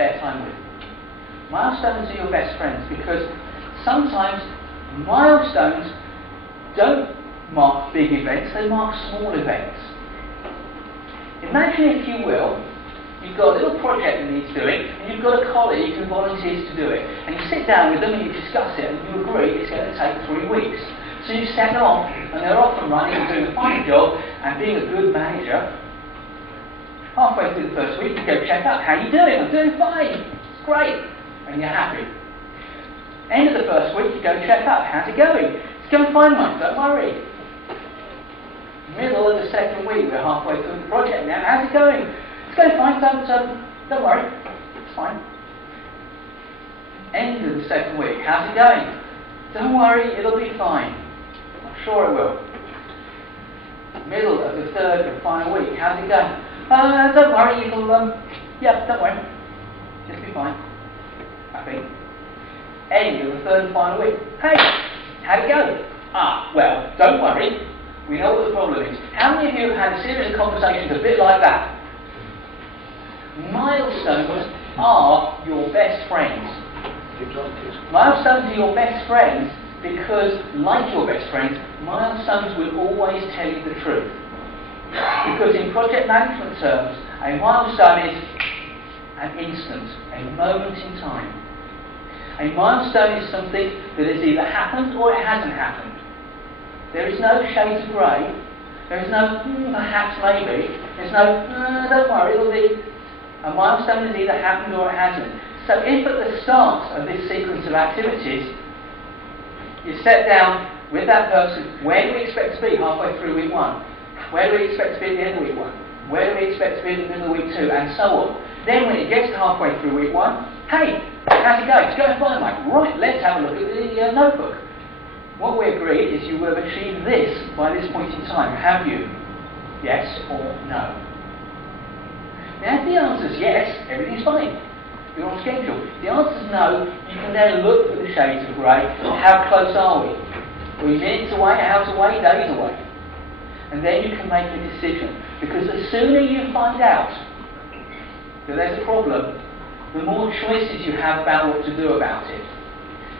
spare time with. Milestones are your best friends because sometimes milestones don't mark big events, they mark small events. Imagine, if you will, you've got a little project that needs doing, and you've got a colleague who volunteers to do it. And you sit down with them and you discuss it, and you agree it's going to take 3 weeks. So you set them off, and they're off and running and doing a fine job, and being a good manager. Halfway through the first week, you go check up. How are you doing? I'm doing fine. It's great. And you're happy. End of the first week, you go check up. How's it going? It's going fine, Mike. Don't worry. Middle of the second week, we're halfway through the project now. How's it going? It's going fine. Don't worry. It's fine. End of the second week. How's it going? Don't worry. It'll be fine. I'm sure it will. Middle of the third and final week. How's it going? Don't worry. Yeah, don't worry. It'll be fine. Happy. End of the third and final week. Hey, how'd it go? Well, don't worry. We know what the problem is. How many of you have had a series of conversations a bit like that? Milestones are your best friends. Milestones are your best friends because, like your best friends, milestones will always tell you the truth. Because in project management terms, a milestone is an instant, a moment in time. A milestone is something that has either happened or it hasn't happened. There is no shades of grey. There is no perhaps maybe. There's no don't worry, it'll be. A milestone has either happened or it hasn't. So if at the start of this sequence of activities you set down with that person, where do we expect to be halfway through week 1? Where do we expect to be at the end of week 1? Where do we expect to be at the middle of week 2? And so on. Then when it gets to halfway through week 1, hey, how's it going? It's going fine, Mike. Right, let's have a look at the notebook. What we agreed is you will have achieved this by this point in time. Have you? Yes or no? Now if the answer is yes, everything's fine. You're on schedule. If the answer is no, you can then look for the shades of grey. How close are we? Are we minutes away, hours away, days away? And then you can make a decision. Because the sooner you find out that there's a problem, the more choices you have about what to do about it.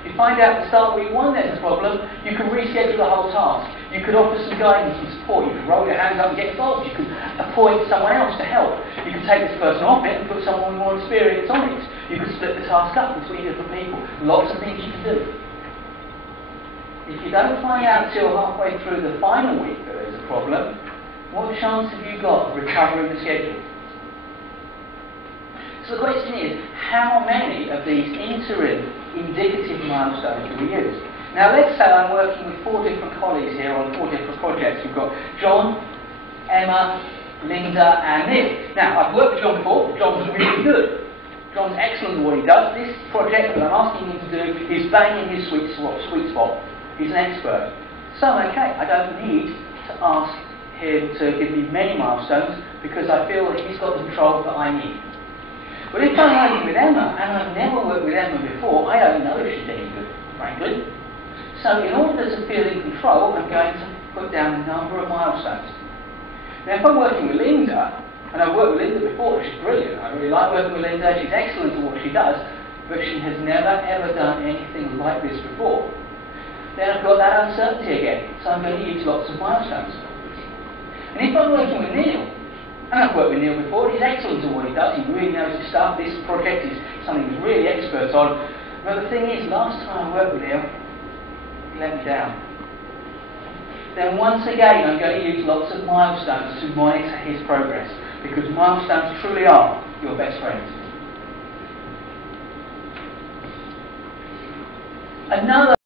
If you find out at the start of week 1 there's a problem, you can reschedule the whole task. You could offer some guidance and support. You could roll your hands up and get involved. You could appoint someone else to help. You could take this person off it and put someone with more experience on it. You could split the task up between different people. Lots of things you can do. If you don't find out till halfway through the final week that there's a problem, what chance have you got of recovering the schedule? So the question is, how many of these interim indicative milestones do we use? Now let's say I'm working with 4 different colleagues here on 4 different projects. We've got John, Emma, Linda and Nick. Now I've worked with John before. John's really good. John's excellent at what he does. This project that I'm asking him to do is bang in his sweet spot. He's an expert. So okay, I don't need to ask him to give me many milestones because I feel that he's got the control that I need. But if I'm working with Emma, and I've never worked with Emma before, I don't know if she's any good, frankly. So in order to feel in control, I'm going to put down a number of milestones. Now if I'm working with Linda, and I've worked with Linda before, she's brilliant, I really like working with Linda, she's excellent at what she does, but she has never ever done anything like this before. Then I've got that uncertainty again, so I'm going to use lots of milestones. And if I'm working with Neil, and I've worked with Neil before, he's excellent at what he does, he really knows his stuff, this project is something he's really expert on, but the thing is, last time I worked with Neil, he let me down. Then once again I'm going to use lots of milestones to monitor his progress, because milestones truly are your best friends. Another